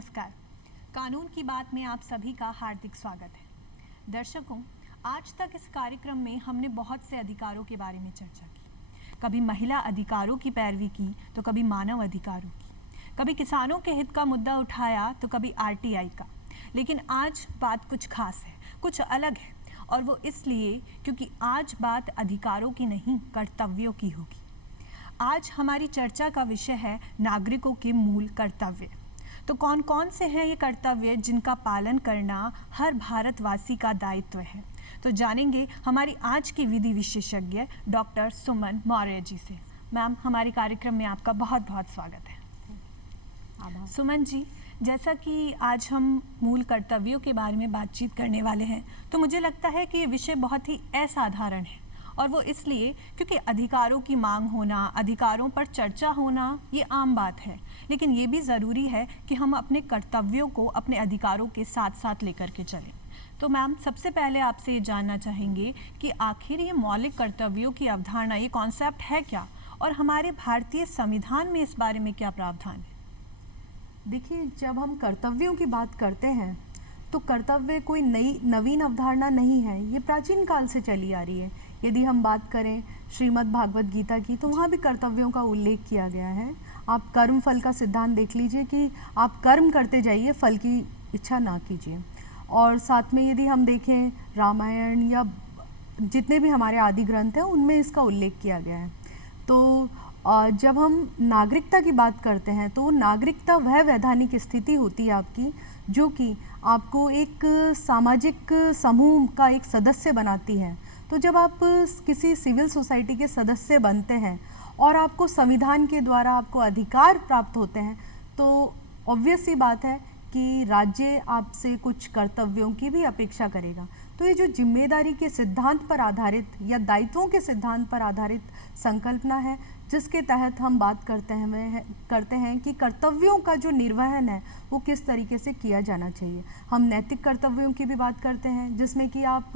नमस्कार। कानून की बात में आप सभी का हार्दिक स्वागत है। दर्शकों, आज तक इस कार्यक्रम में हमने बहुत से अधिकारों के बारे में चर्चा की। कभी महिला अधिकारों की पैरवी की तो कभी मानव अधिकारों की, कभी किसानों के हित का मुद्दा उठाया तो कभी आरटीआई का। लेकिन आज बात कुछ खास है, कुछ अलग है, और वो इसलिए क्योंकि आज बात अधिकारों की नहीं, कर्तव्यों की होगी। आज हमारी चर्चा का विषय है नागरिकों के मूल कर्तव्य। तो कौन कौन से हैं ये कर्तव्य जिनका पालन करना हर भारतवासी का दायित्व है, तो जानेंगे हमारी आज की विधि विशेषज्ञ डॉक्टर सुमन मौर्य जी से। मैम, हमारे कार्यक्रम में आपका बहुत बहुत स्वागत है। सुमन जी, जैसा कि आज हम मूल कर्तव्यों के बारे में बातचीत करने वाले हैं, तो मुझे लगता है कि ये विषय बहुत ही असाधारण है, और वो इसलिए क्योंकि अधिकारों की मांग होना, अधिकारों पर चर्चा होना, ये आम बात है। लेकिन ये भी ज़रूरी है कि हम अपने कर्तव्यों को अपने अधिकारों के साथ साथ लेकर के चलें। तो मैम, सबसे पहले आपसे ये जानना चाहेंगे कि आखिर ये मौलिक कर्तव्यों की अवधारणा, ये कॉन्सेप्ट है क्या, और हमारे भारतीय संविधान में इस बारे में क्या प्रावधान है? देखिए, जब हम कर्तव्यों की बात करते हैं तो कर्तव्य कोई नवीन अवधारणा नहीं है, ये प्राचीन काल से चली आ रही है। यदि हम बात करें श्रीमद् भागवत गीता की, तो वहाँ भी कर्तव्यों का उल्लेख किया गया है। आप कर्म फल का सिद्धांत देख लीजिए कि आप कर्म करते जाइए, फल की इच्छा ना कीजिए। और साथ में यदि हम देखें रामायण या जितने भी हमारे आदि ग्रंथ हैं, उनमें इसका उल्लेख किया गया है। तो जब हम नागरिकता की बात करते हैं तो नागरिकता वह वैधानिक स्थिति होती है आपकी, जो कि आपको एक सामाजिक समूह का एक सदस्य बनाती है। तो जब आप किसी सिविल सोसाइटी के सदस्य बनते हैं और आपको संविधान के द्वारा आपको अधिकार प्राप्त होते हैं, तो ऑब्वियस सी बात है कि राज्य आपसे कुछ कर्तव्यों की भी अपेक्षा करेगा। तो ये जो जिम्मेदारी के सिद्धांत पर आधारित या दायित्वों के सिद्धांत पर आधारित संकल्पना है, जिसके तहत हम बात करते हैं कि कर्तव्यों का जो निर्वहन है वो किस तरीके से किया जाना चाहिए। हम नैतिक कर्तव्यों की भी बात करते हैं, जिसमें कि आप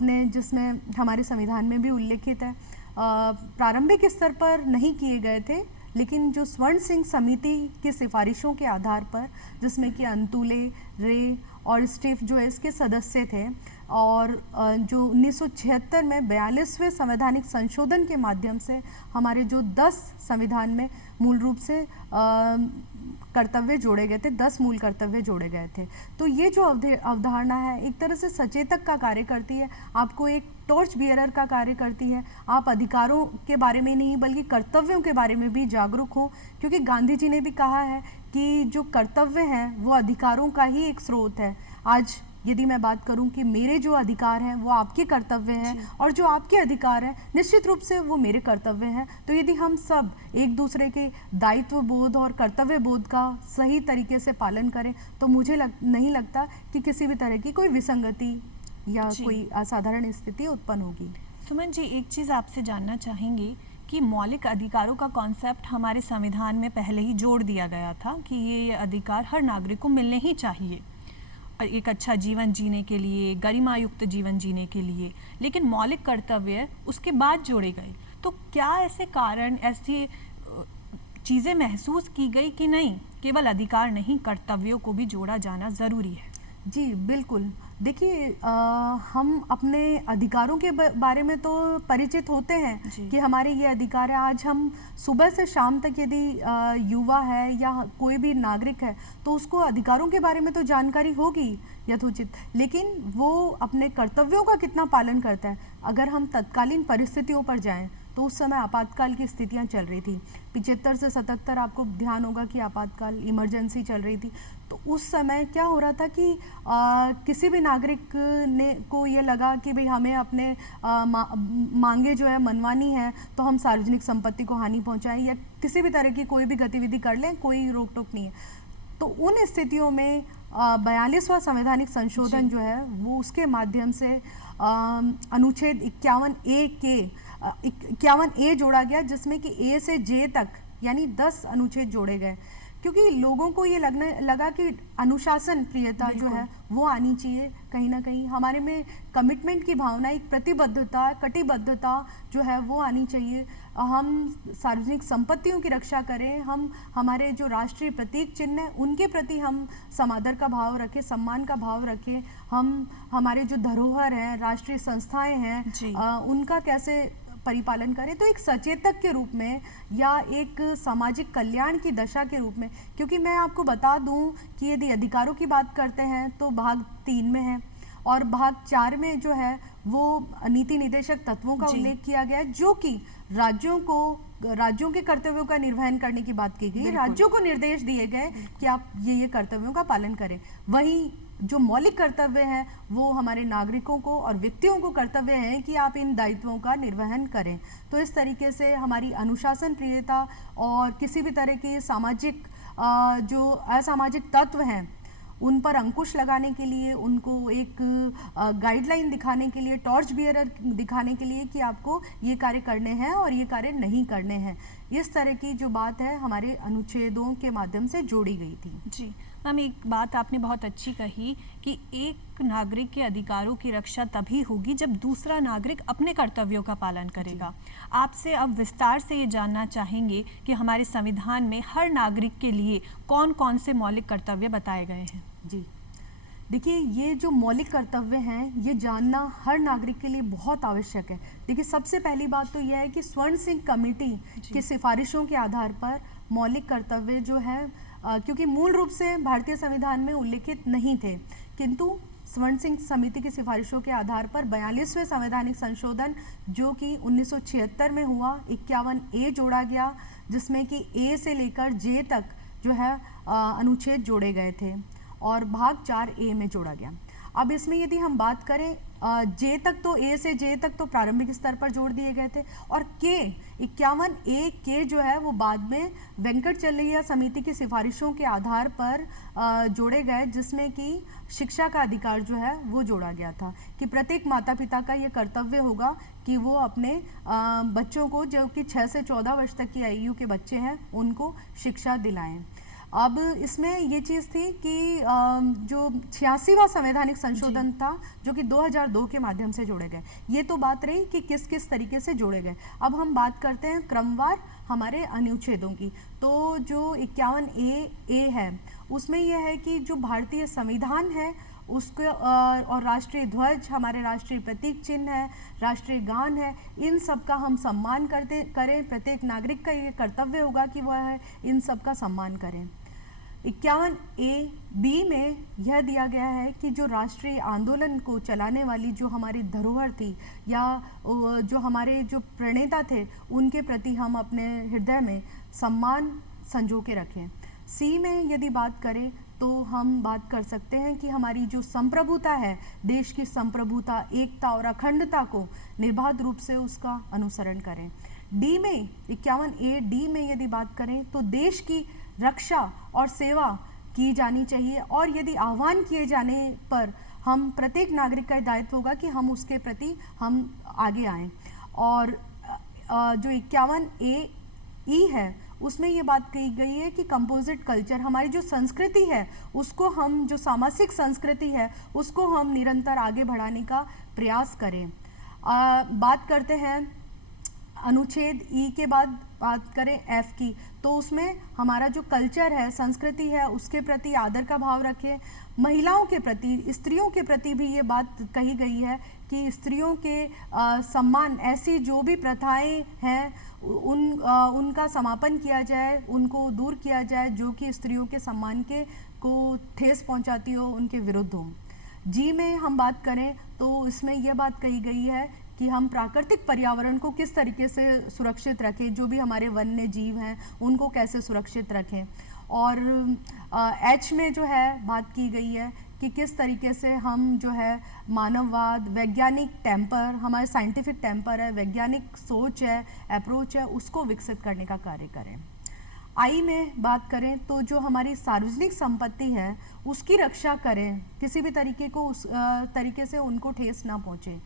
जिसमें हमारे संविधान में भी उल्लेखित है, प्रारंभिक स्तर पर नहीं किए गए थे, लेकिन जो स्वर्ण सिंह समिति की सिफारिशों के आधार पर, जिसमें कि अंतुले, रे और स्टीफ जो है इसके सदस्य थे, और जो 1976 में 42वें संवैधानिक संशोधन के माध्यम से हमारे जो 10 संविधान में मूल रूप से कर्तव्य जोड़े गए थे, 10 मूल कर्तव्य जोड़े गए थे। तो ये जो अवधारणा है एक तरह से सचेतक का कार्य करती है, आपको एक टॉर्च बियरर का कार्य करती है। आप अधिकारों के बारे में नहीं बल्कि कर्तव्यों के बारे में भी जागरूक हो, क्योंकि गांधी जी ने भी कहा है कि जो कर्तव्य हैं वो अधिकारों का ही एक स्रोत है। आज यदि मैं बात करूं कि मेरे जो अधिकार हैं वो आपके कर्तव्य हैं, और जो आपके अधिकार हैं निश्चित रूप से वो मेरे कर्तव्य हैं। तो यदि हम सब एक दूसरे के दायित्व बोध और कर्तव्य बोध का सही तरीके से पालन करें, तो मुझे नहीं लगता कि किसी भी तरह की कोई विसंगति या कोई असाधारण स्थिति उत्पन्न होगी। सुमन जी, एक चीज़ आपसे जानना चाहेंगे कि मौलिक अधिकारों का कॉन्सेप्ट हमारे संविधान में पहले ही जोड़ दिया गया था कि ये अधिकार हर नागरिक को मिलने ही चाहिए, एक अच्छा जीवन जीने के लिए, गरिमायुक्त जीवन जीने के लिए। लेकिन मौलिक कर्तव्य उसके बाद जोड़े गए। तो क्या ऐसे कारण, ऐसी चीज़ें महसूस की गई कि नहीं, केवल अधिकार नहीं, कर्तव्यों को भी जोड़ा जाना ज़रूरी है? जी बिल्कुल। देखिए, हम अपने अधिकारों के बारे में तो परिचित होते हैं कि हमारे ये अधिकार है। आज हम सुबह से शाम तक यदि युवा है या कोई भी नागरिक है तो उसको अधिकारों के बारे में तो जानकारी होगी यथोचित, लेकिन वो अपने कर्तव्यों का कितना पालन करता है। अगर हम तत्कालीन परिस्थितियों पर जाएं तो उस समय आपातकाल की स्थितियां चल रही थी। 75 से 77 आपको ध्यान होगा कि आपातकाल, इमरजेंसी चल रही थी। तो उस समय क्या हो रहा था कि किसी भी नागरिक को ये लगा कि भाई हमें अपने मांगे जो है मनवानी है, तो हम सार्वजनिक संपत्ति को हानि पहुंचाएं या किसी भी तरह की कोई भी गतिविधि कर लें, कोई रोक टोक नहीं है। तो उन स्थितियों में 42वां संवैधानिक संशोधन जो है वो उसके माध्यम से अनुच्छेद 51A जोड़ा गया, जिसमें कि ए से जे तक यानी 10 अनुच्छेद जोड़े गए। क्योंकि लोगों को ये लगा कि अनुशासन प्रियता जो है वो आनी चाहिए। कहीं ना कहीं हमारे में कमिटमेंट की भावना, एक प्रतिबद्धता, कटिबद्धता जो है वो आनी चाहिए। हम सार्वजनिक संपत्तियों की रक्षा करें, हम हमारे जो राष्ट्रीय प्रतीक चिन्ह हैं उनके प्रति हम समादर का भाव रखें, सम्मान का भाव रखें। हम हमारे जो धरोहर हैं, राष्ट्रीय संस्थाएं हैं, उनका कैसे परिपालन करें। तो एक सचेतक के रूप में या एक सामाजिक कल्याण की दशा के रूप में, क्योंकि मैं आपको बता दूं कि यदि अधिकारों की बात करते हैं तो भाग 3 में है और भाग 4 में जो है वो नीति निर्देशक तत्वों का उल्लेख किया गया है, जो कि राज्यों के कर्तव्यों का निर्वहन करने की बात की गई। राज्यों को निर्देश दिए गए कि आप ये कर्तव्यों का पालन करें। वहीं जो मौलिक कर्तव्य हैं वो हमारे नागरिकों को और व्यक्तियों को कर्तव्य है कि आप इन दायित्वों का निर्वहन करें। तो इस तरीके से हमारी अनुशासन प्रियता और किसी भी तरह की सामाजिक जो असामाजिक तत्व हैं उन पर अंकुश लगाने के लिए, उनको एक गाइडलाइन दिखाने के लिए, टॉर्च बियरर दिखाने के लिए कि आपको ये कार्य करने हैं और ये कार्य नहीं करने हैं, इस तरह की जो बात है हमारे अनुच्छेदों के माध्यम से जोड़ी गई थी। जी मैम, एक बात आपने बहुत अच्छी कही कि एक नागरिक के अधिकारों की रक्षा तभी होगी जब दूसरा नागरिक अपने कर्तव्यों का पालन करेगा। आपसे अब विस्तार से ये जानना चाहेंगे कि हमारे संविधान में हर नागरिक के लिए कौन कौन से मौलिक कर्तव्य बताए गए हैं। जी देखिए, ये जो मौलिक कर्तव्य हैं ये जानना हर नागरिक के लिए बहुत आवश्यक है। देखिए, सबसे पहली बात तो यह है कि स्वर्ण सिंह कमेटी की सिफारिशों के आधार पर मौलिक कर्तव्य जो है, क्योंकि मूल रूप से भारतीय संविधान में उल्लिखित नहीं थे, किंतु स्वर्ण सिंह समिति की सिफारिशों के आधार पर 42वें संवैधानिक संशोधन जो कि 1976 में हुआ, 51A जोड़ा गया, जिसमें कि A से लेकर J तक जो है अनुच्छेद जोड़े गए थे और भाग 4A में जोड़ा गया। अब इसमें यदि हम बात करें J तक, तो A से J तक तो प्रारंभिक स्तर पर जोड़ दिए गए थे और K 51A के जो है वो बाद में वेंकटचलैया समिति की सिफारिशों के आधार पर जोड़े गए, जिसमें कि शिक्षा का अधिकार जो है वो जोड़ा गया था कि प्रत्येक माता पिता का ये कर्तव्य होगा कि वो अपने बच्चों को, जो कि 6 से 14 वर्ष तक की आयु के बच्चे हैं, उनको शिक्षा दिलाएं। अब इसमें ये चीज़ थी कि जो 86वां संवैधानिक संशोधन था जो कि 2002 के माध्यम से जोड़े गए। ये तो बात रही कि किस किस तरीके से जोड़े गए। अब हम बात करते हैं क्रमवार हमारे अनुच्छेदों की। तो जो 51A है उसमें यह है कि जो भारतीय संविधान है उसके और राष्ट्रीय ध्वज, हमारे राष्ट्रीय प्रतीक चिन्ह है, राष्ट्रीय गान है, इन सब का हम सम्मान करें। प्रत्येक नागरिक का ये कर्तव्य होगा कि वह इन सब का सम्मान करें। 51A(B) में यह दिया गया है कि जो राष्ट्रीय आंदोलन को चलाने वाली जो हमारी धरोहर थी या जो हमारे जो प्रणेता थे उनके प्रति हम अपने हृदय में सम्मान संजो के रखें। C में यदि बात करें तो हम बात कर सकते हैं कि हमारी जो संप्रभुता है, देश की संप्रभुता, एकता और अखंडता को निर्बाध रूप से उसका अनुसरण करें। D में 51A(D) में यदि बात करें तो देश की रक्षा और सेवा की जानी चाहिए और यदि आह्वान किए जाने पर हम प्रत्येक नागरिक का दायित्व होगा कि हम उसके प्रति हम आगे आएं। और जो 51A(E) है उसमें ये बात कही गई है कि कंपोजिट कल्चर, हमारी जो संस्कृति है उसको हम, जो सामाजिक संस्कृति है उसको हम निरंतर आगे बढ़ाने का प्रयास करें। बात करते हैं अनुच्छेद E के बाद बात करें F की, तो उसमें हमारा जो कल्चर है, संस्कृति है, उसके प्रति आदर का भाव रखें। महिलाओं के प्रति, स्त्रियों के प्रति भी ये बात कही गई है कि स्त्रियों के सम्मान, ऐसी जो भी प्रथाएं हैं उनका समापन किया जाए, उनको दूर किया जाए जो कि स्त्रियों के सम्मान को ठेस पहुंचाती हो, उनके विरुद्ध हो। G में हम बात करें तो इसमें यह बात कही गई है कि हम प्राकृतिक पर्यावरण को किस तरीके से सुरक्षित रखें, जो भी हमारे वन्य जीव हैं उनको कैसे सुरक्षित रखें। और H में जो है बात की गई है कि किस तरीके से हम जो है मानववाद, वैज्ञानिक टेम्पर, हमारे साइंटिफिक टेम्पर है, वैज्ञानिक सोच है, अप्रोच है, उसको विकसित करने का कार्य करें। I में बात करें तो जो हमारी सार्वजनिक संपत्ति है उसकी रक्षा करें, किसी भी तरीके को उस तरीके से उनको ठेस ना पहुँचे।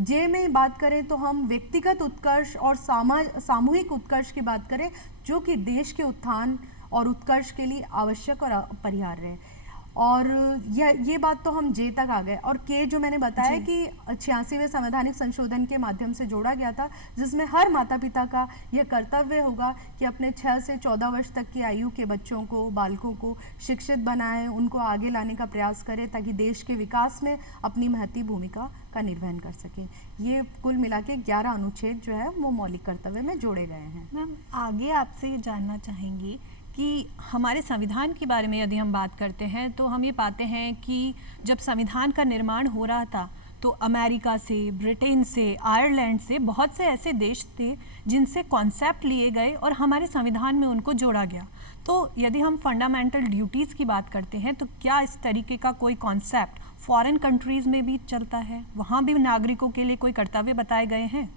J में बात करें तो हम व्यक्तिगत उत्कर्ष और सामूहिक उत्कर्ष की बात करें, जो कि देश के उत्थान और उत्कर्ष के लिए आवश्यक और अपरिहार्य है। और ये बात तो हम जे तक आ गए। और के जो मैंने बताया कि 86वें संवैधानिक संशोधन के माध्यम से जोड़ा गया था, जिसमें हर माता पिता का यह कर्तव्य होगा कि अपने 6 से 14 वर्ष तक की आयु के बच्चों को, बालकों को शिक्षित बनाएं, उनको आगे लाने का प्रयास करें ताकि देश के विकास में अपनी महती भूमिका का निर्वहन कर सकें। ये कुल मिला के 11 अनुच्छेद जो है वो मौलिक कर्तव्य में जोड़े गए हैं। मैम, आगे आपसे ये जानना चाहेंगी कि हमारे संविधान के बारे में यदि हम बात करते हैं तो हम ये पाते हैं कि जब संविधान का निर्माण हो रहा था तो अमेरिका से, ब्रिटेन से, आयरलैंड से बहुत से ऐसे देश थे जिनसे कॉन्सेप्ट लिए गए और हमारे संविधान में उनको जोड़ा गया। तो यदि हम फंडामेंटल ड्यूटीज़ की बात करते हैं तो क्या इस तरीके का कोई कॉन्सेप्ट फॉरेन कंट्रीज़ में भी चलता है? वहाँ भी नागरिकों के लिए कोई कर्तव्य बताए गए हैं?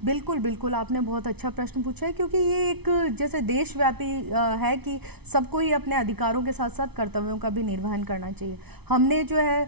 बिल्कुल बिल्कुल, आपने बहुत अच्छा प्रश्न पूछा है, क्योंकि ये एक जैसे देशव्यापी है कि सबको ही अपने अधिकारों के साथ साथ कर्तव्यों का भी निर्वहन करना चाहिए। हमने जो है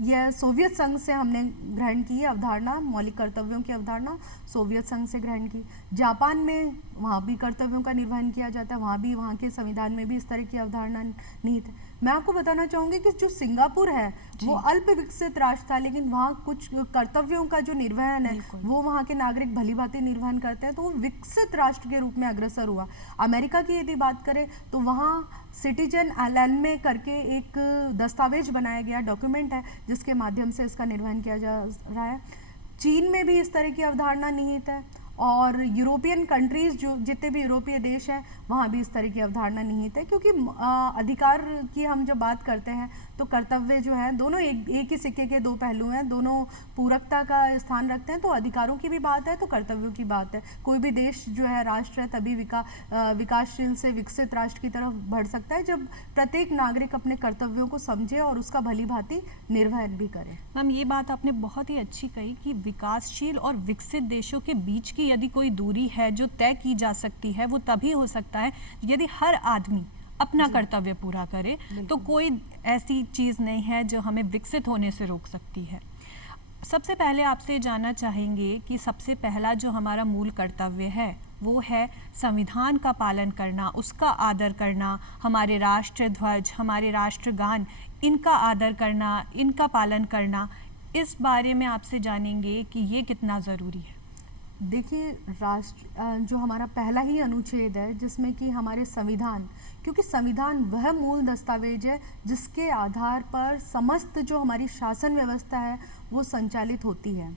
यह सोवियत संघ से हमने ग्रहण की अवधारणा, मौलिक कर्तव्यों की अवधारणा सोवियत संघ से ग्रहण की। जापान में वहाँ भी कर्तव्यों का निर्वहन किया जाता है, वहाँ भी वहाँ के संविधान में भी इस तरह की अवधारणा निहित है। मैं आपको बताना चाहूँगी कि जो सिंगापुर है वो अल्प विकसित राष्ट्र था, लेकिन वहाँ कुछ कर्तव्यों का जो निर्वहन है वो वहाँ के नागरिक भली भांति निर्वहन करते हैं, तो वो विकसित राष्ट्र के रूप में अग्रसर हुआ। अमेरिका की यदि बात करें तो वहाँ सिटीजन एलानमे करके एक दस्तावेज बनाया गया, डॉक्यूमेंट है, जिसके माध्यम से इसका निर्वहन किया जा रहा है। चीन में भी इस तरह की अवधारणा निहित है, और यूरोपियन कंट्रीज़ जो जितने भी यूरोपीय देश हैं वहाँ भी इस तरह की अवधारणा निहित है। क्योंकि अधिकार की हम जब बात करते हैं तो कर्तव्य जो है दोनों एक ही सिक्के के दो पहलू हैं, दोनों पूरकता का स्थान रखते हैं। तो अधिकारों की भी बात है तो कर्तव्यों की बात है। कोई भी देश जो है राष्ट्र है तभी विकासशील से विकसित राष्ट्र की तरफ बढ़ सकता है जब प्रत्येक नागरिक अपने कर्तव्यों को समझे और उसका भली भांति निर्वहन भी करे। मैम, ये बात आपने बहुत ही अच्छी कही कि विकासशील और विकसित देशों के बीच की यदि कोई दूरी है जो तय की जा सकती है वो तभी हो सकता है यदि हर आदमी अपना कर्तव्य पूरा करे। तो कोई ऐसी चीज़ नहीं है जो हमें विकसित होने से रोक सकती है। सबसे पहले आपसे जानना चाहेंगे कि सबसे पहला जो हमारा मूल कर्तव्य है वो है संविधान का पालन करना, उसका आदर करना, हमारे राष्ट्र ध्वज, हमारे राष्ट्रगान, इनका आदर करना, इनका पालन करना। इस बारे में आपसे जानेंगे कि ये कितना ज़रूरी है। देखिए, राष्ट्र जो हमारा पहला ही अनुच्छेद है जिसमें कि हमारे संविधान, क्योंकि संविधान वह मूल दस्तावेज है जिसके आधार पर समस्त जो हमारी शासन व्यवस्था है वो संचालित होती है।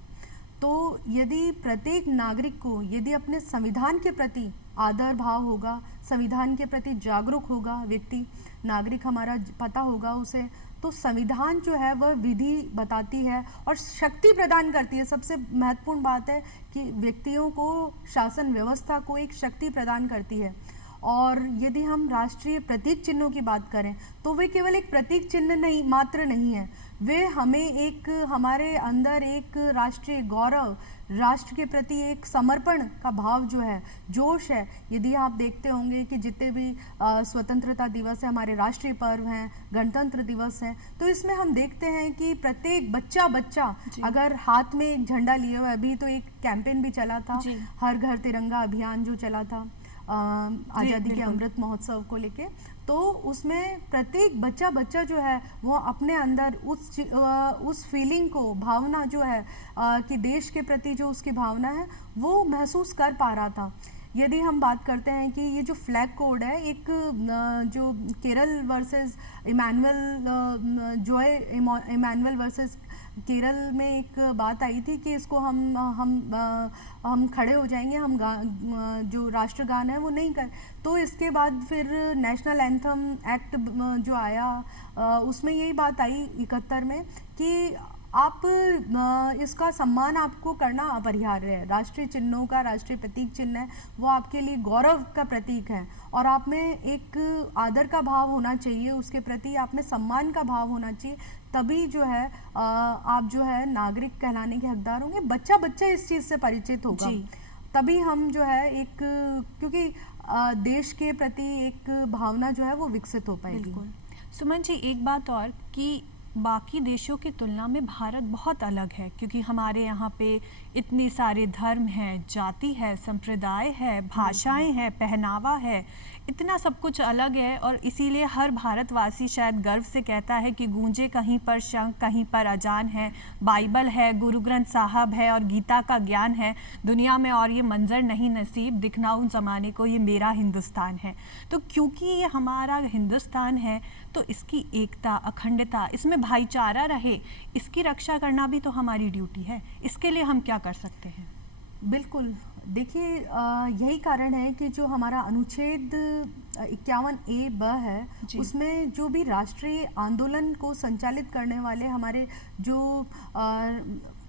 तो यदि प्रत्येक नागरिक को यदि अपने संविधान के प्रति आदर भाव होगा, संविधान के प्रति जागरूक होगा व्यक्ति, नागरिक हमारा पता होगा उसे, तो संविधान जो है वह विधि बताती है और शक्ति प्रदान करती है। सबसे महत्वपूर्ण बात है कि व्यक्तियों को, शासन व्यवस्था को एक शक्ति प्रदान करती है। और यदि हम राष्ट्रीय प्रतीक चिन्हों की बात करें तो वे केवल एक प्रतीक चिन्ह नहीं मात्र नहीं है, वे हमें एक हमारे अंदर एक राष्ट्रीय गौरव, राष्ट्र के प्रति एक समर्पण का भाव जो है, जोश है। यदि आप देखते होंगे कि जितने भी स्वतंत्रता दिवस है, हमारे राष्ट्रीय पर्व हैं, गणतंत्र दिवस है, तो इसमें हम देखते हैं कि प्रत्येक बच्चा अगर हाथ में एक झंडा लिए हुए, अभी तो एक कैंपेन भी चला था, हर घर तिरंगा अभियान जो चला था आज़ादी के अमृत महोत्सव को लेके, तो उसमें प्रत्येक बच्चा जो है वो अपने अंदर उस फीलिंग को, भावना जो है कि देश के प्रति जो उसकी भावना है वो महसूस कर पा रहा था। यदि हम बात करते हैं कि ये जो फ्लैग कोड है, एक जो Kerala versus Emmanuel versus Kerala में एक बात आई थी कि इसको हम खड़े हो जाएंगे, हम जो राष्ट्रगान है वो नहीं कर। तो इसके बाद फिर नेशनल एंथम एक्ट जो आया उसमें यही बात आई 71 में कि आप इसका सम्मान आपको करना अपरिहार्य है। राष्ट्रीय चिन्हों का, राष्ट्रीय प्रतीक चिन्ह है वो आपके लिए गौरव का प्रतीक है और आप में एक आदर का भाव होना चाहिए, उसके प्रति आप में सम्मान का भाव होना चाहिए, तभी जो है आप जो है नागरिक कहलाने के हकदार होंगे। बच्चा इस चीज़ से परिचित होगा तभी हम जो है एक, क्योंकि देश के प्रति एक भावना जो है वो विकसित हो पाएगी। सुमन जी, एक बात और कि बाकी देशों की तुलना में भारत बहुत अलग है, क्योंकि हमारे यहाँ पे इतने सारे धर्म हैं, जाति है, संप्रदाय है, भाषाएं हैं, पहनावा है, इतना सब कुछ अलग है और इसीलिए हर भारतवासी शायद गर्व से कहता है कि गूंजे कहीं पर शंख, कहीं पर अजान है, बाइबल है, गुरु ग्रंथ साहब है और गीता का ज्ञान है दुनिया में, और ये मंजर नहीं नसीब दिखना उन ज़माने को, ये मेरा हिंदुस्तान है। तो क्योंकि ये हमारा हिंदुस्तान है तो इसकी एकता, अखंडता, इसमें भाईचारा रहे, इसकी रक्षा करना भी तो हमारी ड्यूटी है। इसके लिए हम क्या कर सकते हैं? बिल्कुल, देखिए यही कारण है कि जो हमारा अनुच्छेद 51A(ब) है, उसमें जो भी राष्ट्रीय आंदोलन को संचालित करने वाले हमारे जो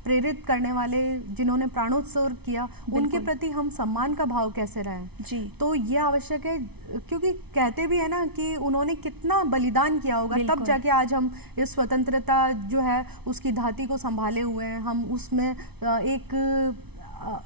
प्रेरित करने वाले जिन्होंने प्राणोत्सर्ग किया, उनके प्रति हम सम्मान का भाव कैसे रहें जी। तो ये आवश्यक है, क्योंकि कहते भी है ना कि उन्होंने कितना बलिदान किया होगा, तब जाके आज हम इस स्वतंत्रता जो है उसकी धाती को संभाले हुए हैं, हम उसमें एक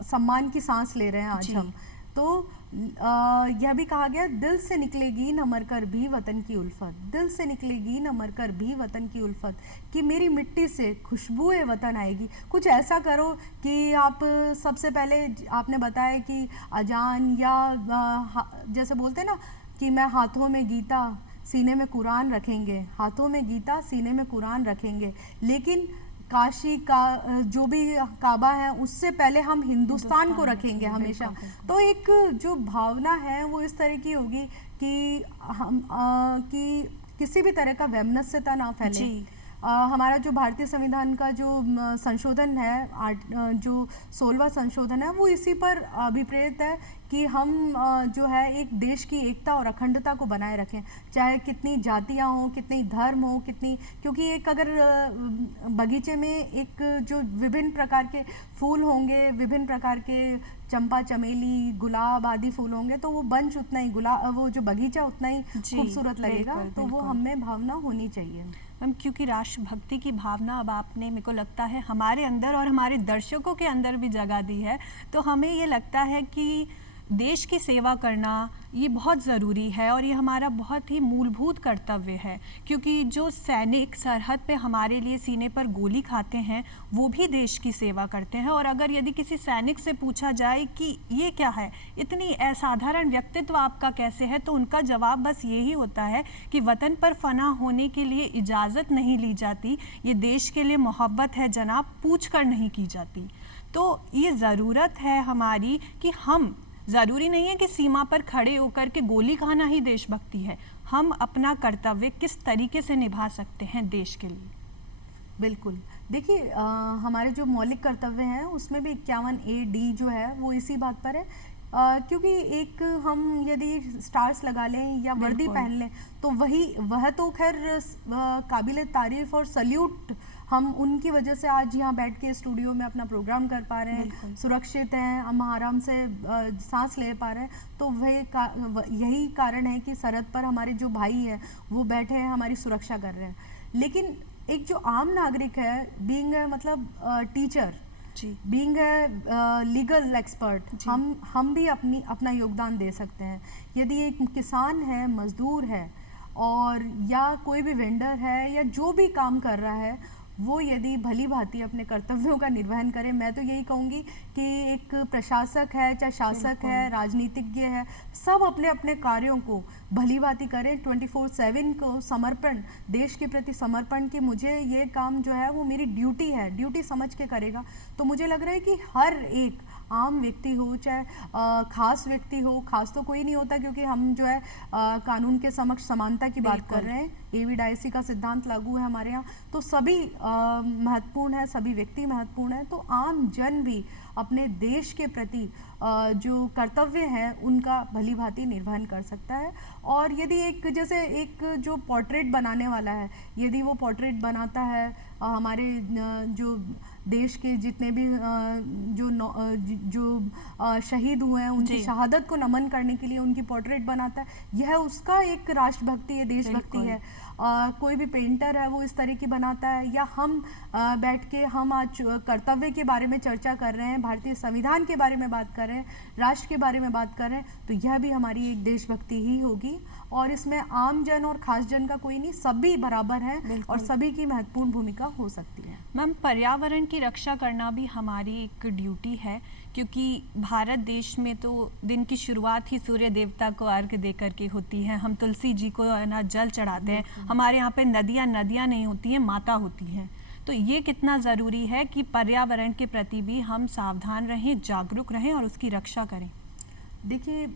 सम्मान की सांस ले रहे हैं आज हम। तो यह भी कहा गया, दिल से निकलेगी न मरकर भी वतन की उल्फत, दिल से निकलेगी न मरकर भी वतन की उल्फत, कि मेरी मिट्टी से खुशबुए वतन आएगी। कुछ ऐसा करो कि आप सबसे पहले आपने बताया कि अजान या जैसे बोलते हैं ना कि मैं हाथों में गीता सीने में कुरान रखेंगे, हाथों में गीता सीने में कुरान रखेंगे, लेकिन काशी का जो भी काबा है उससे पहले हम हिंदुस्तान को रखेंगे हमेशा। तो एक जो भावना है वो इस तरह की होगी कि हम कि किसी भी तरह का वैमनस्यता ना फैले। हमारा जो भारतीय संविधान का जो संशोधन है, जो 16वां संशोधन है, वो इसी पर अभिप्रेत है कि हम जो है एक देश की एकता और अखंडता को बनाए रखें, चाहे कितनी जातियां हों, कितनी धर्म हो, कितनी, क्योंकि एक अगर बगीचे में एक जो विभिन्न प्रकार के फूल होंगे, विभिन्न प्रकार के चंपा, चमेली, गुलाब आदि फूल होंगे, तो वो बंच उतना ही वो जो बगीचा उतना ही खूबसूरत लगेगा। तो वो हमें भावना होनी चाहिए मैम, क्योंकि राष्ट्रभक्ति की भावना अब आपने, मेरे को लगता है, हमारे अंदर और हमारे दर्शकों के अंदर भी जगा दी है, तो हमें ये लगता है कि देश की सेवा करना ये बहुत ज़रूरी है और ये हमारा बहुत ही मूलभूत कर्तव्य है, क्योंकि जो सैनिक सरहद पे हमारे लिए सीने पर गोली खाते हैं वो भी देश की सेवा करते हैं। और अगर यदि किसी सैनिक से पूछा जाए कि ये क्या है, इतनी असाधारण व्यक्तित्व आपका कैसे है, तो उनका जवाब बस यही होता है कि वतन पर फना होने के लिए इजाज़त नहीं ली जाती, ये देश के लिए मोहब्बत है जनाब, पूछ कर नहीं की जाती। तो ये ज़रूरत है हमारी कि हम, ज़रूरी नहीं है कि सीमा पर खड़े होकर के गोली खाना ही देशभक्ति है, हम अपना कर्तव्य किस तरीके से निभा सकते हैं देश के लिए। बिल्कुल, देखिए हमारे जो मौलिक कर्तव्य हैं उसमें भी 51A(d) जो है वो इसी बात पर है, क्योंकि एक हम यदि स्टार्स लगा लें या वर्दी पहन लें तो वह तो खैर काबिल तारीफ और सल्यूट, हम उनकी वजह से आज यहाँ बैठ के स्टूडियो में अपना प्रोग्राम कर पा रहे हैं, सुरक्षित हैं, हम आराम से सांस ले पा रहे हैं। तो यही कारण है कि सरहद पर हमारे जो भाई हैं वो बैठे हैं, हमारी सुरक्षा कर रहे हैं। लेकिन एक जो आम नागरिक है, बीइंग मतलब टीचर, बीइंग लीगल एक्सपर्ट, हम भी अपना योगदान दे सकते हैं। यदि एक किसान है, मजदूर है, और या कोई भी वेंडर है या जो भी काम कर रहा है, वो यदि भली भांति अपने कर्तव्यों का निर्वहन करें, मैं तो यही कहूँगी कि एक प्रशासक है, चाहे शासक है, राजनीतिज्ञ है, सब अपने अपने कार्यों को भली भांति करें, 24/7 को समर्पण, देश के प्रति समर्पण, कि मुझे ये काम जो है वो मेरी ड्यूटी है, ड्यूटी समझ के करेगा। तो मुझे लग रहा है कि हर एक आम व्यक्ति हो, चाहे खास व्यक्ति हो, खास तो कोई नहीं होता क्योंकि हम जो है कानून के समक्ष समानता की बात कर रहे हैं, एविडाइसी का सिद्धांत लागू है हमारे यहाँ, तो सभी महत्वपूर्ण है, सभी व्यक्ति महत्वपूर्ण है। तो आम जन भी अपने देश के प्रति जो कर्तव्य हैं उनका भली भांति निर्वहन कर सकता है। और यदि जैसे एक जो पोर्ट्रेट बनाने वाला है, यदि वो पोर्ट्रेट बनाता है हमारे जो देश के जितने भी जो शहीद हुए हैं, उनकी शहादत को नमन करने के लिए उनकी पोर्ट्रेट बनाता है, यह उसका एक राष्ट्रभक्ति है, देशभक्ति है। कोई भी पेंटर है वो इस तरह की बनाता है, या हम बैठ के हम आज कर्तव्य के बारे में चर्चा कर रहे हैं, भारतीय संविधान के बारे में बात कर रहे हैं, राष्ट्र के बारे में बात कर रहे हैं, तो यह भी हमारी एक देशभक्ति ही होगी। और इसमें आम जन और खास जन का कोई नहीं, सभी बराबर हैं और बिल्कुल। सभी की महत्वपूर्ण भूमिका हो सकती है। मैम, पर्यावरण की रक्षा करना भी हमारी एक ड्यूटी है, क्योंकि भारत देश में तो दिन की शुरुआत ही सूर्य देवता को अर्घ्य दे करके होती है। हम तुलसी जी को है ना जल चढ़ाते हैं। हमारे यहाँ पे नदियाँ नहीं होती हैं, माता होती हैं। तो ये कितना ज़रूरी है कि पर्यावरण के प्रति भी हम सावधान रहें, जागरूक रहें और उसकी रक्षा करें। देखिए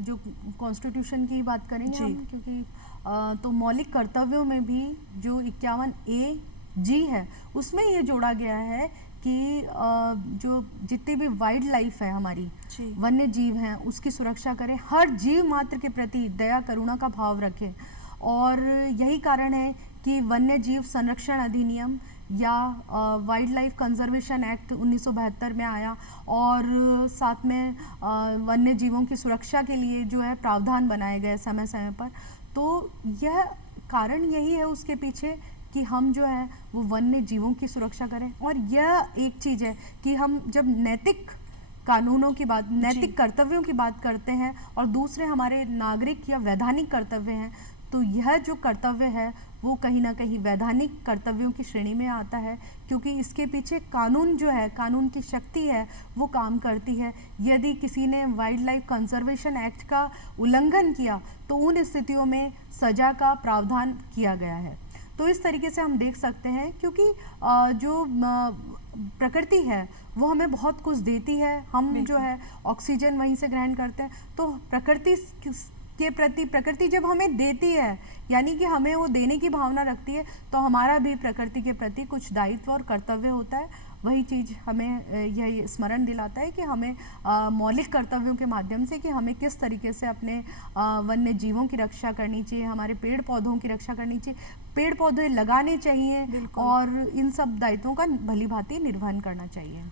जो कॉन्स्टिट्यूशन की बात करेंगे जी। हम, क्योंकि तो मौलिक कर्तव्यों में भी जो 51A(G) है उसमें ये जोड़ा गया है कि जो जितनी भी वाइल्ड लाइफ है हमारी, जी। वन्य जीव हैं, उसकी सुरक्षा करें, हर जीव मात्र के प्रति दया करुणा का भाव रखें। और यही कारण है कि वन्य जीव संरक्षण अधिनियम या वाइल्ड लाइफ कंजर्वेशन एक्ट 1972 में आया, और साथ में वन्य जीवों की सुरक्षा के लिए जो है प्रावधान बनाए गए समय समय पर। तो यह कारण यही है उसके पीछे कि हम जो है वो वन्य जीवों की सुरक्षा करें। और यह एक चीज़ है कि हम जब नैतिक कानूनों की बात, नैतिक कर्तव्यों की बात करते हैं और दूसरे हमारे नागरिक या वैधानिक कर्तव्य हैं, तो यह जो कर्तव्य है वो कहीं ना कहीं वैधानिक कर्तव्यों की श्रेणी में आता है, क्योंकि इसके पीछे कानून जो है, कानून की शक्ति है वो काम करती है। यदि किसी ने वाइल्ड लाइफ कंजर्वेशन एक्ट का उल्लंघन किया तो उन स्थितियों में सजा का प्रावधान किया गया है। तो इस तरीके से हम देख सकते हैं, क्योंकि जो प्रकृति है वो हमें बहुत कुछ देती है। हम जो है ऑक्सीजन वहीं से ग्रहण करते हैं, तो प्रकृति के प्रति, प्रकृति जब हमें देती है यानी कि हमें वो देने की भावना रखती है, तो हमारा भी प्रकृति के प्रति कुछ दायित्व और कर्तव्य होता है। वही चीज़ हमें यह स्मरण दिलाता है कि हमें मौलिक कर्तव्यों के माध्यम से कि हमें किस तरीके से अपने वन्य जीवों की रक्षा करनी चाहिए, हमारे पेड़ पौधों की रक्षा करनी चाहिए, पेड़ पौधे लगाने चाहिए और इन सब दायित्वों का भली भांति निर्वहन करना चाहिए।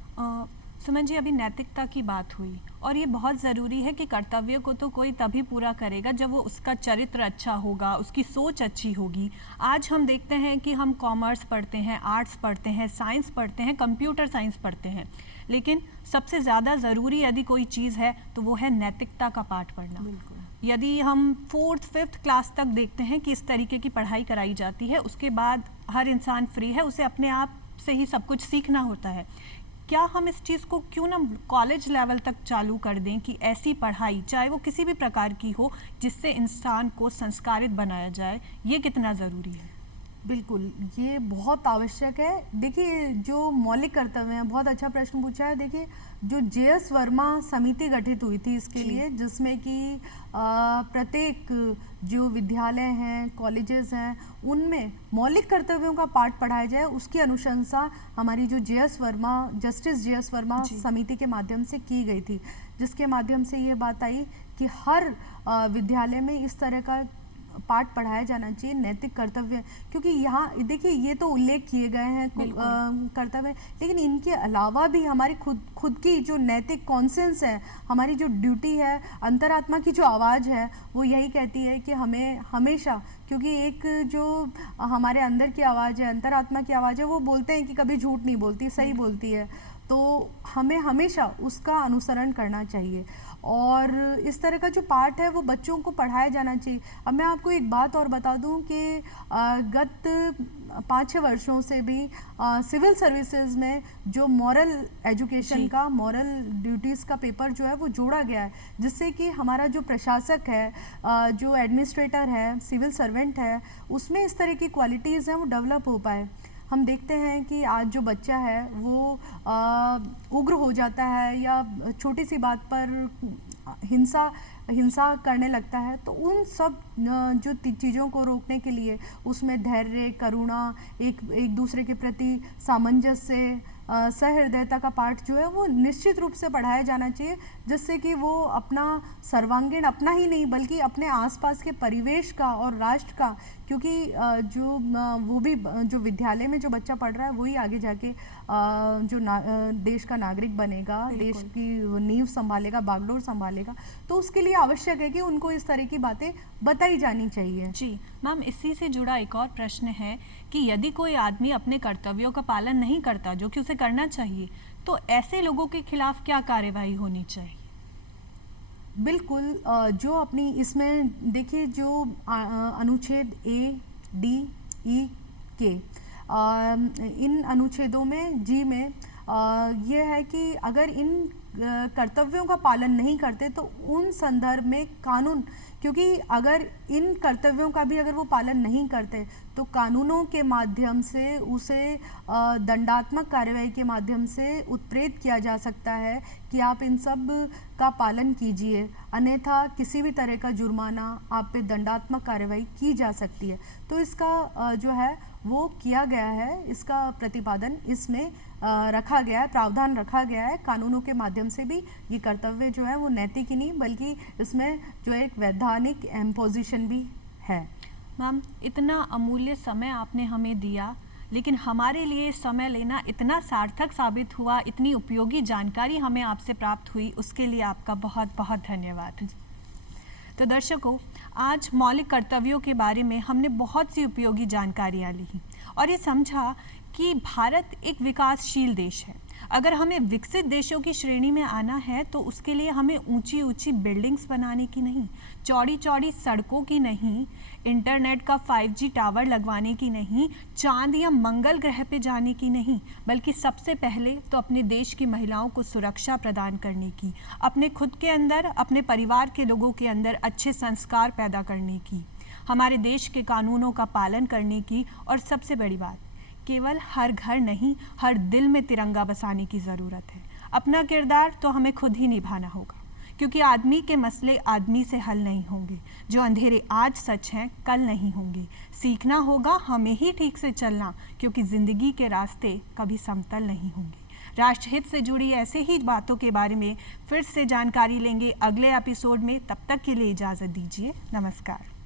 सुमन जी, अभी नैतिकता की बात हुई और ये बहुत ज़रूरी है कि कर्तव्य को तो कोई तभी पूरा करेगा जब वो उसका चरित्र अच्छा होगा, उसकी सोच अच्छी होगी। आज हम देखते हैं कि हम कॉमर्स पढ़ते हैं, आर्ट्स पढ़ते हैं, साइंस पढ़ते हैं, कंप्यूटर साइंस पढ़ते हैं, लेकिन सबसे ज़्यादा ज़रूरी यदि कोई चीज़ है तो वो है नैतिकता का पाठ पढ़ना। यदि हम 4th 5th क्लास तक देखते हैं कि इस तरीके की पढ़ाई कराई जाती है, उसके बाद हर इंसान फ्री है, उसे अपने आप से ही सब कुछ सीखना होता है। क्या हम इस चीज़ को क्यों ना कॉलेज लेवल तक चालू कर दें कि ऐसी पढ़ाई, चाहे वो किसी भी प्रकार की हो, जिससे इंसान को संस्कारित बनाया जाए? ये कितना ज़रूरी है? बिल्कुल, ये बहुत आवश्यक है। देखिए, जो मौलिक कर्तव्य हैं, बहुत अच्छा प्रश्न पूछा है। देखिए, जो JS वर्मा समिति गठित हुई थी इसके लिए, जिसमें कि प्रत्येक जो विद्यालय हैं, कॉलेजेस हैं, उनमें मौलिक कर्तव्यों का पाठ पढ़ाया जाए, उसकी अनुशंसा हमारी जो जस्टिस JS वर्मा समिति के माध्यम से की गई थी, जिसके माध्यम से ये बात आई कि हर विद्यालय में इस तरह का पाठ पढ़ाया जाना चाहिए, नैतिक कर्तव्य। क्योंकि यहाँ देखिए, ये तो उल्लेख किए गए हैं कर्तव्य, लेकिन इनके अलावा भी हमारी खुद की जो नैतिक कॉन्सेंस है, हमारी जो ड्यूटी है, अंतरात्मा की जो आवाज़ है, वो यही कहती है कि हमें हमेशा, क्योंकि एक जो हमारे अंदर की आवाज़ है, अंतरात्मा की आवाज़ है, वो बोलते हैं कि कभी झूठ नहीं बोलती, सही बोलती है। तो हमें हमेशा उसका अनुसरण करना चाहिए और इस तरह का जो पाठ है वो बच्चों को पढ़ाया जाना चाहिए। अब मैं आपको एक बात और बता दूं कि गत 5-6 वर्षों से भी सिविल सर्विसेज में जो मॉरल एजुकेशन का, मॉरल ड्यूटीज़ का पेपर जो है वो जोड़ा गया है, जिससे कि हमारा जो प्रशासक है, जो एडमिनिस्ट्रेटर है, सिविल सर्वेंट है, उसमें इस तरह की क्वालिटीज़ हैं वो डेवलप हो पाए। हम देखते हैं कि आज जो बच्चा है वो उग्र हो जाता है या छोटी सी बात पर हिंसा करने लगता है, तो उन सब जो चीज़ों को रोकने के लिए उसमें धैर्य, करुणा, एक दूसरे के प्रति सामंजस्य, सहृदयता का पाठ जो है वो निश्चित रूप से पढ़ाया जाना चाहिए, जिससे कि वो अपना सर्वांगीण, अपना ही नहीं बल्कि अपने आसपास के परिवेश का और राष्ट्र का, क्योंकि वो भी जो विद्यालय में जो बच्चा पढ़ रहा है वही आगे जाके देश का नागरिक बनेगा, देश की नींव संभालेगा, बागडोर संभालेगा। तो उसके लिए आवश्यक है कि उनको इस तरह की बातें बताई जानी चाहिए। जी मैम, इसी से जुड़ा एक और प्रश्न है कि यदि कोई आदमी अपने कर्तव्यों का पालन नहीं करता जो कि उसे करना चाहिए, तो ऐसे लोगों के खिलाफ क्या कार्यवाही होनी चाहिए? बिल्कुल जो अपनी इसमें देखिए जो अनुच्छेद ए, डी, ई, के इन अनुच्छेदों में जी में ये है कि अगर इन कर्तव्यों का पालन नहीं करते तो उन संदर्भ में कानून, क्योंकि अगर इन कर्तव्यों का भी अगर वो पालन नहीं करते तो कानूनों के माध्यम से उसे दंडात्मक कार्रवाई के माध्यम से उत्प्रेरित किया जा सकता है कि आप इन सब का पालन कीजिए, अन्यथा किसी भी तरह का जुर्माना आप पे दंडात्मक कार्रवाई की जा सकती है। तो इसका जो है वो किया गया है, इसका प्रतिपादन इसमें रखा गया है, प्रावधान रखा गया है। कानूनों के माध्यम से भी ये कर्तव्य जो है वो नैतिक ही नहीं बल्कि इसमें जो एक वैधानिक इम्पोजिशन भी है। मैम, इतना अमूल्य समय आपने हमें दिया, लेकिन हमारे लिए समय लेना इतना सार्थक साबित हुआ, इतनी उपयोगी जानकारी हमें आपसे प्राप्त हुई, उसके लिए आपका बहुत बहुत धन्यवाद। तो दर्शकों, आज मौलिक कर्तव्यों के बारे में हमने बहुत सी उपयोगी जानकारियाँ ली और ये समझा कि भारत एक विकासशील देश है। अगर हमें विकसित देशों की श्रेणी में आना है तो उसके लिए हमें ऊंची ऊंची बिल्डिंग्स बनाने की नहीं, चौड़ी चौड़ी सड़कों की नहीं, इंटरनेट का 5G टावर लगवाने की नहीं, चांद या मंगल ग्रह पे जाने की नहीं, बल्कि सबसे पहले तो अपने देश की महिलाओं को सुरक्षा प्रदान करने की, अपने खुद के अंदर, अपने परिवार के लोगों के अंदर अच्छे संस्कार पैदा करने की, हमारे देश के कानूनों का पालन करने की, और सबसे बड़ी बात, केवल हर घर नहीं, हर दिल में तिरंगा बसाने की ज़रूरत है। अपना किरदार तो हमें खुद ही निभाना होगा, क्योंकि आदमी के मसले आदमी से हल नहीं होंगे। जो अंधेरे आज सच हैं कल नहीं होंगे। सीखना होगा हमें ही ठीक से चलना, क्योंकि ज़िंदगी के रास्ते कभी समतल नहीं होंगे। राष्ट्रहित से जुड़ी ऐसे ही बातों के बारे में फिर से जानकारी लेंगे अगले एपिसोड में। तब तक के लिए इजाज़त दीजिए। नमस्कार।